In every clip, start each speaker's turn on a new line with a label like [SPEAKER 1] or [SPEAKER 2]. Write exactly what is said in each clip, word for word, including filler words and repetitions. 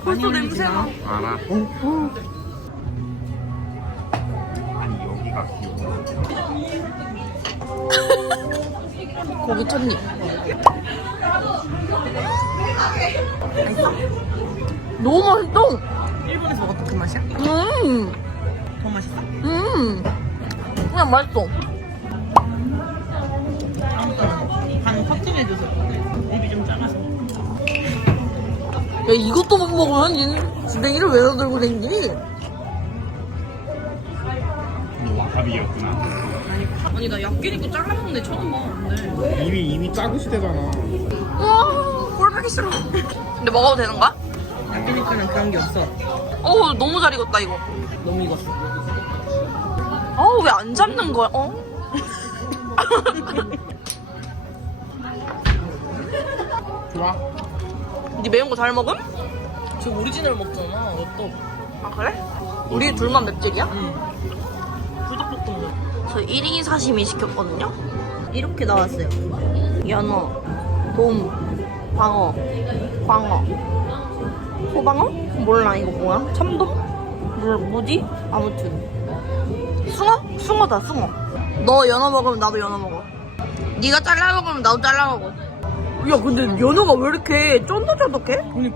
[SPEAKER 1] 벌써 냄새나.
[SPEAKER 2] 알아. 어? 어. 아니 여기가 귀여워.
[SPEAKER 1] 고기 첫입. 너무 맛있어.
[SPEAKER 3] 일본에서 먹었던 그 맛이야?
[SPEAKER 1] 음,
[SPEAKER 3] 더 맛있어?
[SPEAKER 1] 음, 그냥 맛있어.
[SPEAKER 3] 아무튼 반 확증해줘서 입이 좀 작아서.
[SPEAKER 1] 야, 이것도 못 먹으면 얘는 집에 이를 왜 들고 다니니?
[SPEAKER 2] 이거 와사비였구나.
[SPEAKER 3] 아니 나 약기니까 잘라먹는데 처음 먹었는데.
[SPEAKER 2] 이미 이미 작으시대잖아.
[SPEAKER 1] 와, 꼴보기 싫어. 근데 먹어도 되는 거야?
[SPEAKER 3] 약기니까는 그런 게 없어.
[SPEAKER 1] 어우, 너무 잘 익었다, 이거.
[SPEAKER 3] 너무 익었어.
[SPEAKER 1] 어우, 왜 안 잡는 거야, 어?
[SPEAKER 2] 좋아.
[SPEAKER 1] 니 매운 거 잘 먹음?
[SPEAKER 3] 저 오리지널 먹잖아. 너
[SPEAKER 1] 아, 그래? 우리 둘만 맵찔이야?
[SPEAKER 3] 응. 불닭볶음면.
[SPEAKER 1] 저 일 인 사시미 시켰거든요?
[SPEAKER 3] 이렇게 나왔어요.
[SPEAKER 1] 연어, 돔, 광어, 광어, 호방어? 몰라, 이거 뭐야? 참돔? 뭐, 뭐지? 아무튼 숭어? 숭어다, 숭어. 너 연어 먹으면 나도 연어 먹어. 네가 잘라 먹으면 나도 잘라 먹어. 야, 근데 연어가 왜 이렇게 쫀득쫀득해?
[SPEAKER 3] 그니까.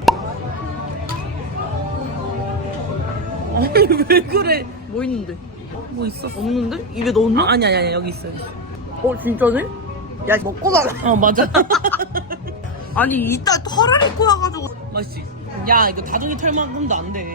[SPEAKER 3] 아니 왜 그래?
[SPEAKER 1] 뭐 있는데?
[SPEAKER 3] 뭐 있어?
[SPEAKER 1] 없는데? 입에 넣었나?
[SPEAKER 3] 아니 아니 아니 여기 있어요.
[SPEAKER 1] 어, 진짜네? 야, 먹고 나가.
[SPEAKER 3] 어 맞아.
[SPEAKER 1] 아니, 이따 털을 입고 와가지고.
[SPEAKER 3] 맛있지. 야 이거 다둥이 털만큼도 안 돼.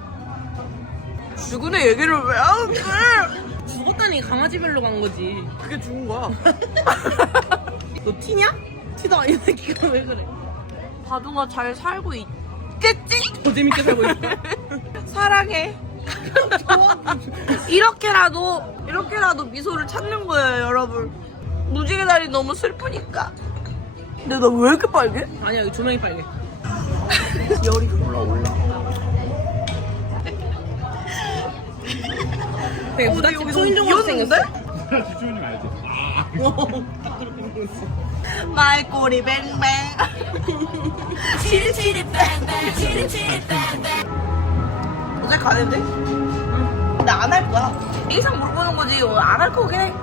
[SPEAKER 1] 죽은 애 얘기를 왜 하는데?
[SPEAKER 3] 죽었다니 강아지별로 간 거지.
[SPEAKER 1] 그게 죽은 거야.
[SPEAKER 3] 너 티냐? 티도 아닌 새끼가 왜 그래?
[SPEAKER 1] 바둥아 잘 살고 있겠지?
[SPEAKER 3] 더 재밌게 살고 있어.
[SPEAKER 1] 사랑해. 이렇게라도 이렇게라도 미소를 찾는 거예요, 여러분. 무지개 다리 너무 슬프니까. 근데 나 왜 이렇게 빨개?
[SPEAKER 3] 아니야 여기 조명이 빨개.
[SPEAKER 1] 열이.
[SPEAKER 2] 올라 올라.
[SPEAKER 3] 되게
[SPEAKER 1] 어,
[SPEAKER 3] 부탁
[SPEAKER 1] 여기
[SPEAKER 3] 초인종으로
[SPEAKER 1] 너무
[SPEAKER 3] 생겼어.
[SPEAKER 2] 주주님 알지?
[SPEAKER 3] 딱 그렇게 생겼어.
[SPEAKER 1] 말꼬리 뱅뱅. 어제 가는데? 근데 안 할 거야. 일상 물 보는 거지. 안 할 거긴 해.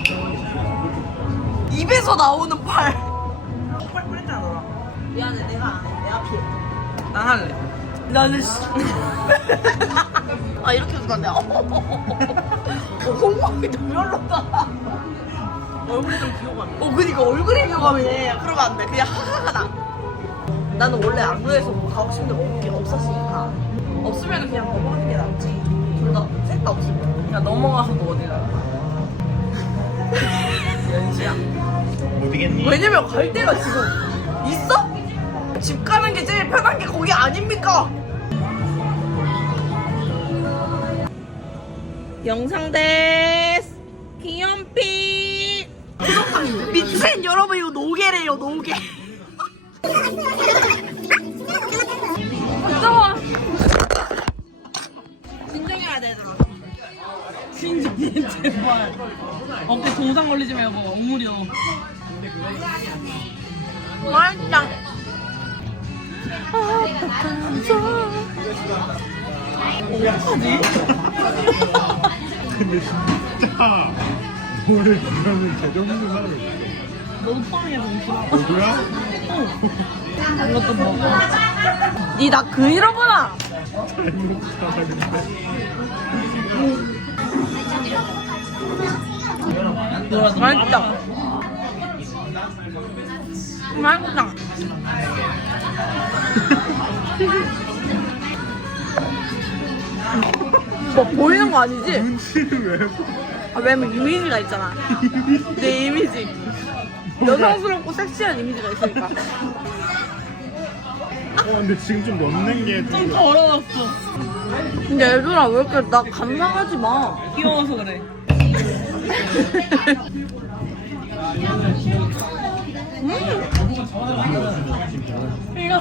[SPEAKER 1] 입에서 나오는 팔.
[SPEAKER 3] 팔 뿌렸잖아 너랑.
[SPEAKER 1] 미안해, 내가 안 해. 내가 피해.
[SPEAKER 3] 난 할래.
[SPEAKER 1] 나는 씨. 아, 이렇게 해주면 안 돼. 어, 콩콩이 좀 별로다.
[SPEAKER 3] 얼굴이 좀 비호감이야.
[SPEAKER 1] 어, 그니까 얼굴이 비호감이네. 그러면 안 돼. 그냥 하하하 나. 나는 원래 안구에서 뭐 가고 싶은데 먹을 게 없었으니까. 없으면 그냥 넘어가는 게 낫지. 둘 다, 셋 다 없으면.
[SPEAKER 3] 야 넘어가서 너 어디 가? 연시야.
[SPEAKER 2] 어디겠니?
[SPEAKER 1] 왜냐면 갈 데가 지금 있어? 집 가는 게 제일 편한 게 거기 아닙니까? 영상 데스 귀염피 미친 여러분, 이거 노게래요, 노게. 무서워. 진정해야 돼, 얘들아.
[SPEAKER 3] 신지님 제발. 어깨 동상 걸리지 말고 억물이요.
[SPEAKER 1] 맛있다.
[SPEAKER 3] 어떡하지?
[SPEAKER 2] 근데 진짜 너를 그러는 제정신 사람이 있어.
[SPEAKER 3] 너도 포함이야 동시라.
[SPEAKER 2] 누구야?
[SPEAKER 3] 이것도 먹어.
[SPEAKER 1] 니 나 그 잃어보나?
[SPEAKER 2] 잘못 살았는데.
[SPEAKER 3] 너라 너
[SPEAKER 1] 맛있다.
[SPEAKER 3] 말아.
[SPEAKER 1] 맛있다. 뭐 보이는 거 아니지?
[SPEAKER 2] 눈치를 왜 봐?
[SPEAKER 1] 아, 왜냐면 이미지가 있잖아. 내 이미지. 여성스럽고 섹시한 이미지가 있으니까.
[SPEAKER 2] 어 근데 지금 좀 넣는 게
[SPEAKER 3] 좀
[SPEAKER 2] 좀
[SPEAKER 3] 더러웠어.
[SPEAKER 1] 근데 얘들아, 왜 이렇게 나 감상하지 마.
[SPEAKER 3] 귀여워서 그래. 이거.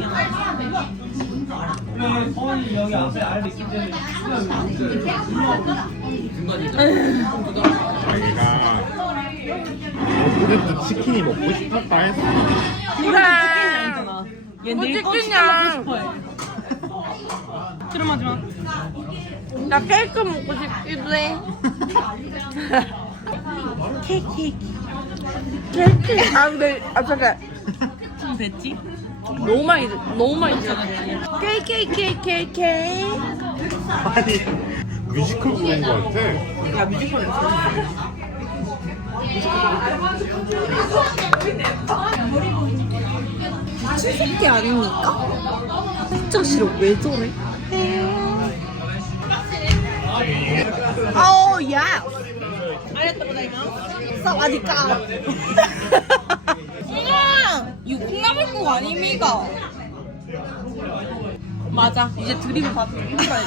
[SPEAKER 2] 자기가 어쨌든 치킨이 먹고 싶었다 했어.
[SPEAKER 3] 이거 치킨이 아니잖아. 얘내
[SPEAKER 1] 뭐
[SPEAKER 3] 거
[SPEAKER 1] 찍겠냐?
[SPEAKER 3] 시켜 먹고 싶어해. 트름하지 마.
[SPEAKER 1] 나 케이크 먹고 싶기도 해. 케이크. 케이크. 아 근데 아 잠깐.
[SPEAKER 3] 좀 됐지? 너무 많이 너무 많이 드셨네.
[SPEAKER 1] 케이크 케이크 케이크 케이크.
[SPEAKER 2] 아니 뮤지컬 보는 거 같아.
[SPEAKER 3] 야 뮤지컬
[SPEAKER 1] 치새끼 아닙니까? 진짜 싫어. 왜 저래? 아우 야.
[SPEAKER 3] 알았다보다 이거.
[SPEAKER 1] 사와디까.
[SPEAKER 3] 이거 콩나물국 아닙니까? 맞아. 이제 드립을 다 듣는 거야.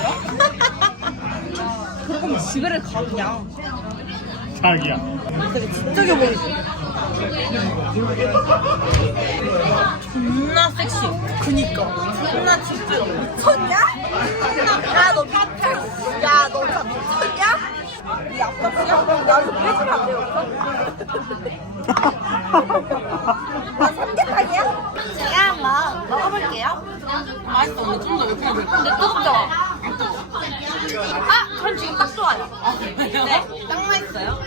[SPEAKER 3] 그럴 거면 집에를 가 그냥.
[SPEAKER 2] 자기야.
[SPEAKER 1] 되게 지적해 보이지.
[SPEAKER 3] 존나 섹시.
[SPEAKER 1] 그니까.
[SPEAKER 3] 존나 진짜.
[SPEAKER 1] 미쳤냐? 야, 너 미쳤. 야, 너 진짜 미쳤냐? 이 앞접시야? 나좀 빼주면 안 돼요? 아, 삼계탕이야? 제가 한번 먹어볼게요.
[SPEAKER 3] 맛있어. 근데 좀 더 이렇게 해야 돼.
[SPEAKER 1] 근데 뜨겁죠? 아, 전 지금 딱 좋아요. 네, 딱 맛있어요.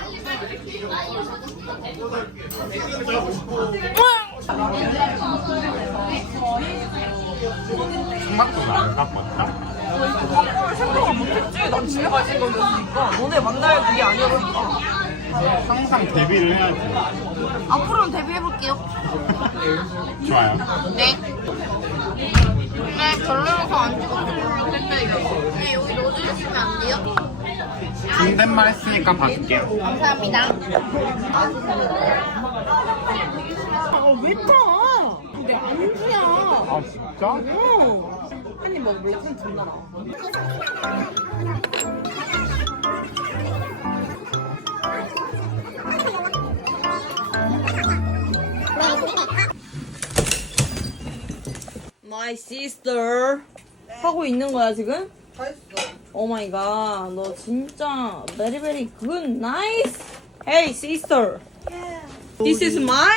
[SPEAKER 2] 생각도 나안 닦았다.
[SPEAKER 1] 생각을 못했지. 난 집에 갈 생각이었으니까. 너네 만날 그게 아니었으니까.
[SPEAKER 2] 항상 데뷔를 해야지.
[SPEAKER 1] 앞으로는 데뷔해볼게요.
[SPEAKER 2] 좋아요.
[SPEAKER 1] 네. 네, 별로여서 안 찍어주려고 했어요. 네, 여기 넣어주시면 안 돼요?
[SPEAKER 2] 존댓말 했으니까 받을게요.
[SPEAKER 1] 감사합니다.
[SPEAKER 3] 아, 왜 타? 내 안주야.
[SPEAKER 2] 아 진짜?
[SPEAKER 3] 어. 한입 먹어볼래? 좀 존나 나.
[SPEAKER 1] My sister 하고 있는 거야 지금?
[SPEAKER 3] 다 했어.
[SPEAKER 1] 오 마이 갓, 너 진짜 very very good, nice. Hey sister, this is my.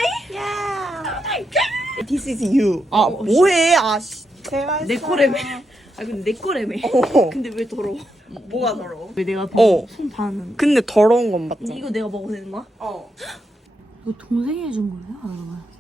[SPEAKER 1] This is you. 아 뭐해? 아 씨.
[SPEAKER 3] 내 거래매. 아 근데 내 거래매.
[SPEAKER 1] 어.
[SPEAKER 3] 근데 왜 더러워? 뭐가 더러워? 왜 내가
[SPEAKER 1] 어.
[SPEAKER 3] 더러워? 손 반은.
[SPEAKER 1] 근데 더러운 건 맞지?
[SPEAKER 3] 이거 내가 먹어도 되는 거야?
[SPEAKER 1] 어.
[SPEAKER 3] 이거 동생이 해준 거예요, 여러분?